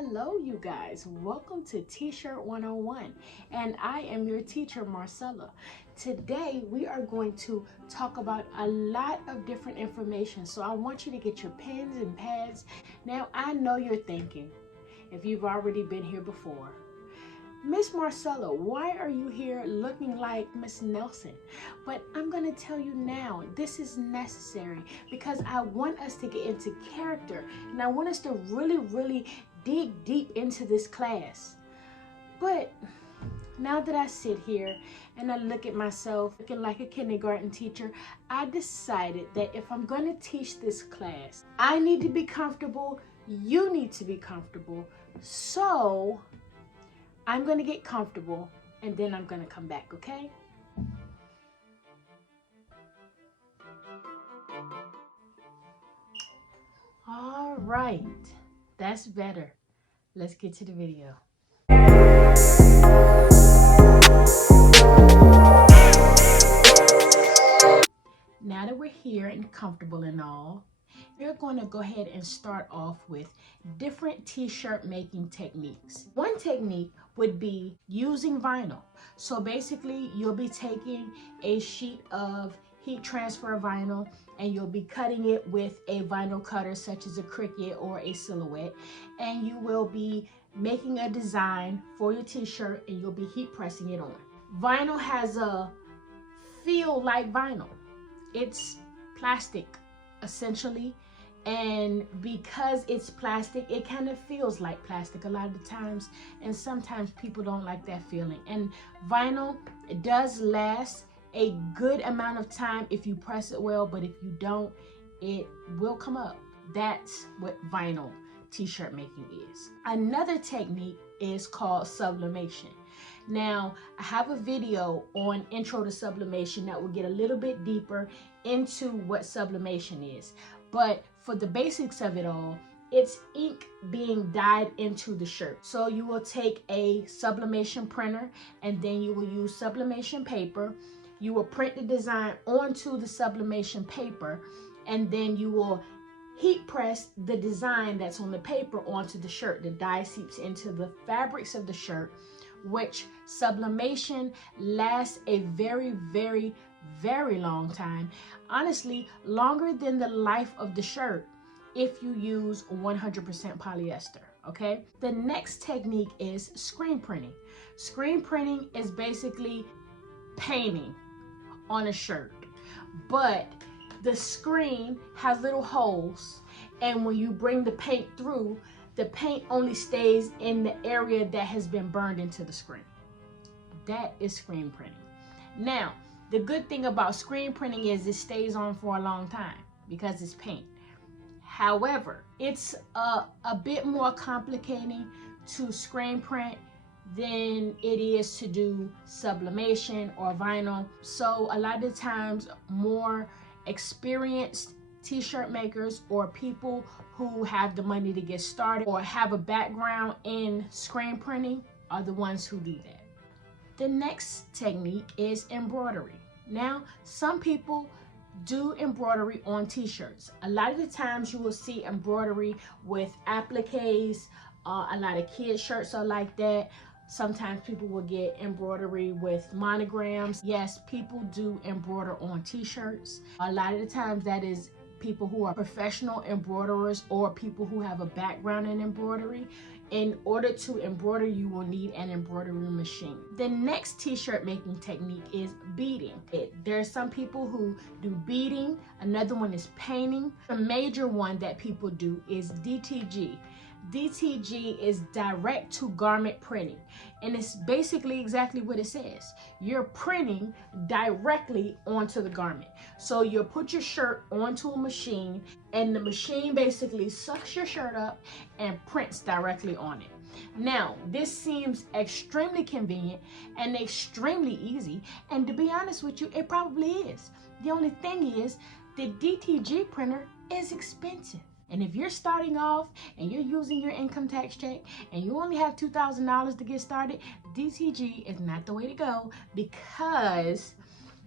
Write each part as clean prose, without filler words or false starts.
Hello you guys, welcome to T-Shirt 101 and I am your teacher Marcella. Today we are going to talk about a lot of different information, so I want you to get your pens and pads. Now I know you're thinking, if you've already been here before, Miss Marcella, why are you here looking like Miss Nelson? But I'm going to tell you now, this is necessary because I want us to get into character and I want us to really dig deep into this class. But now that I sit here and I look at myself looking like a kindergarten teacher, I decided that if I'm going to teach this class, I need to be comfortable, you need to be comfortable. So I'm going to get comfortable and then I'm going to come back, okay? All right, that's better. Let's get to the video. Now that we're here and comfortable and all, we're going to go ahead and start off with different t-shirt making techniques. One technique would be using vinyl. So basically you'll be taking a sheet of heat transfer vinyl and you'll be cutting it with a vinyl cutter such as a Cricut or a Silhouette, and you will be making a design for your t-shirt and you'll be heat pressing it on. Vinyl has a feel like vinyl. It's plastic essentially, and because it's plastic, it kind of feels like plastic a lot of the times, and sometimes people don't like that feeling. And vinyl, it does last a good amount of time if you press it well, but if you don't, it will come up. That's what vinyl t-shirt making is. Another technique is called sublimation. Now, I have a video on Intro to Sublimation that will get a little bit deeper into what sublimation is. But for the basics of it all, it's ink being dyed into the shirt. So you will take a sublimation printer and then you will use sublimation paper. You will print the design onto the sublimation paper and then you will heat press the design that's on the paper onto the shirt. The dye seeps into the fabrics of the shirt, which sublimation lasts a very long time. Honestly, longer than the life of the shirt if you use 100% polyester, okay? The next technique is screen printing. Screen printing is basically painting on a shirt, but the screen has little holes, and when you bring the paint through, the paint only stays in the area that has been burned into the screen. That is screen printing. Now, the good thing about screen printing is it stays on for a long time because it's paint. However, it's a bit more complicating to screen print than it is to do sublimation or vinyl. So a lot of times more experienced t-shirt makers or people who have the money to get started or have a background in screen printing are the ones who do that. The next technique is embroidery. Now, some people do embroidery on t-shirts. A lot of the times you will see embroidery with appliques. A lot of kids' shirts are like that. Sometimes people will get embroidery with monograms. Yes, people do embroider on t-shirts. A lot of the times that is people who are professional embroiderers or people who have a background in embroidery. In order to embroider, you will need an embroidery machine. The next t-shirt making technique is beading. There are some people who do beading. Another one is painting. A major one that people do is DTG. DTG is direct to garment printing, and it's basically exactly what it says. You're printing directly onto the garment. So you'll put your shirt onto a machine and the machine basically sucks your shirt up and prints directly on it. Now, this seems extremely convenient and extremely easy, and to be honest with you, it probably is. The only thing is the DTG printer is expensive. And if you're starting off and you're using your income tax check and you only have $2,000 to get started, DTG is not the way to go, because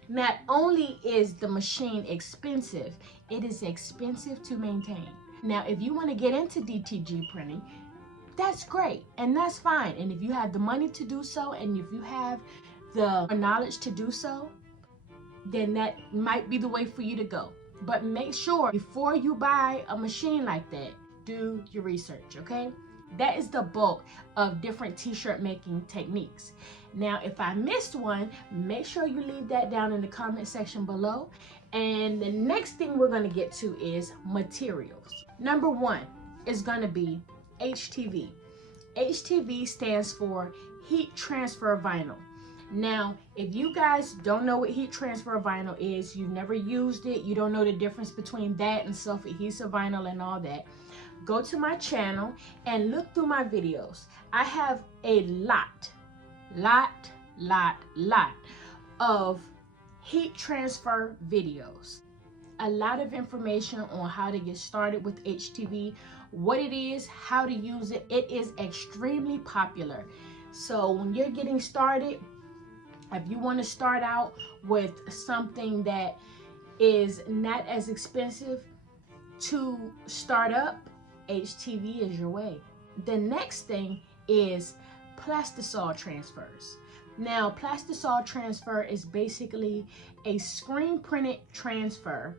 not only is the machine expensive, it is expensive to maintain. Now, if you want to get into DTG printing, that's great and that's fine. And if you have the money to do so, and if you have the knowledge to do so, then that might be the way for you to go. But make sure before you buy a machine like that, do your research, okay? That is the bulk of different t-shirt making techniques. Now, if I missed one, make sure you leave that down in the comment section below. And the next thing we're going to get to is materials. Number one is going to be HTV. HTV stands for heat transfer vinyl. Now, if you guys don't know what heat transfer vinyl is, you've never used it, you don't know the difference between that and self-adhesive vinyl and all that, go to my channel and look through my videos. I have a lot of heat transfer videos. A lot of information on how to get started with HTV, what it is, how to use it. It is extremely popular. So when you're getting started, if you want to start out with something that is not as expensive to start up, HTV is your way. The next thing is Plastisol Transfers. Now, Plastisol Transfer is basically a screen printed transfer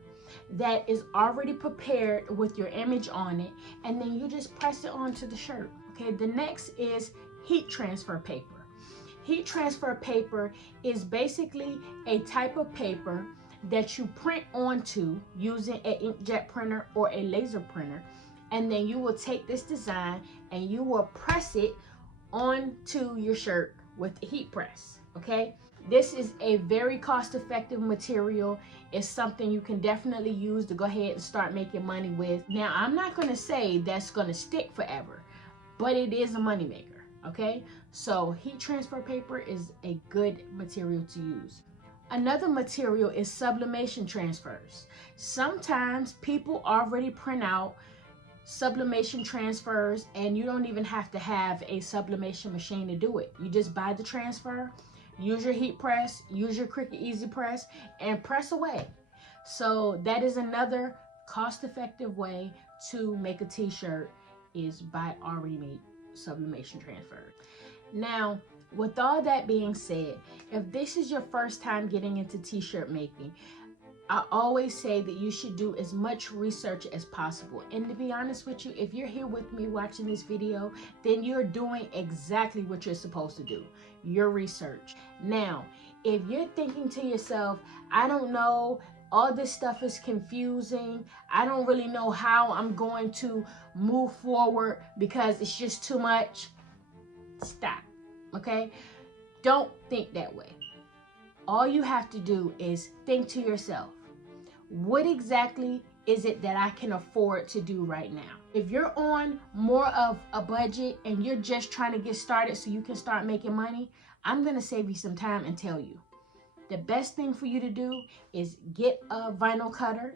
that is already prepared with your image on it, and then you just press it onto the shirt. Okay, the next is heat transfer paper. Heat transfer paper is basically a type of paper that you print onto using an inkjet printer or a laser printer, and then you will take this design and you will press it onto your shirt with a heat press. Okay, this is a very cost-effective material. It's something you can definitely use to go ahead and start making money with. Now, I'm not going to say that's going to stick forever, but it is a moneymaker. Okay, so heat transfer paper is a good material to use. Another material is sublimation transfers. Sometimes people already print out sublimation transfers and you don't even have to have a sublimation machine to do it. You just buy the transfer, use your heat press, use your Cricut Easy Press, and press away. So that is another cost-effective way to make a t-shirt, is buy already made sublimation transfer. Now, with all that being said, if this is your first time getting into t-shirt making, I always say that you should do as much research as possible. And to be honest with you, if you're here with me watching this video, then you're doing exactly what you're supposed to do, your research. Now, if you're thinking to yourself, I don't know, all this stuff is confusing, I don't really know how I'm going to move forward because it's just too much, stop, okay? Don't think that way. All you have to do is think to yourself, what exactly is it that I can afford to do right now? If you're on more of a budget and you're just trying to get started so you can start making money, I'm gonna save you some time and tell you. The best thing for you to do is get a vinyl cutter,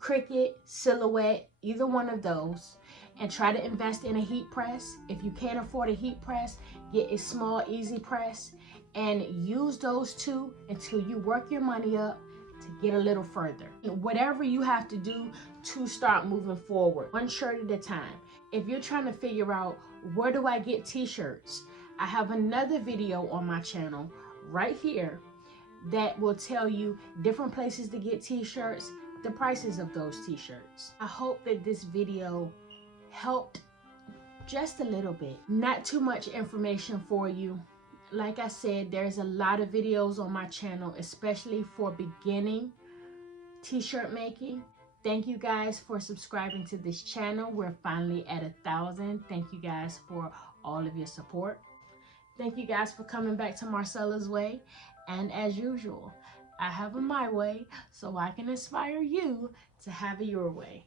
Cricut, Silhouette, either one of those, and try to invest in a heat press. If you can't afford a heat press, get a small Easy Press and use those two until you work your money up to get a little further. Whatever you have to do to start moving forward, one shirt at a time. If you're trying to figure out, where do I get t-shirts? I have another video on my channel right here that will tell you different places to get t-shirts, the prices of those t-shirts. I hope that this video helped just a little bit. Not too much information for you. Like I said, there's a lot of videos on my channel, especially for beginning t-shirt making. Thank you guys for subscribing to this channel. We're finally at 1,000. Thank you guys for all of your support. Thank you guys for coming back to Marcella's Way. And as usual, I have it my way so I can inspire you to have it your way.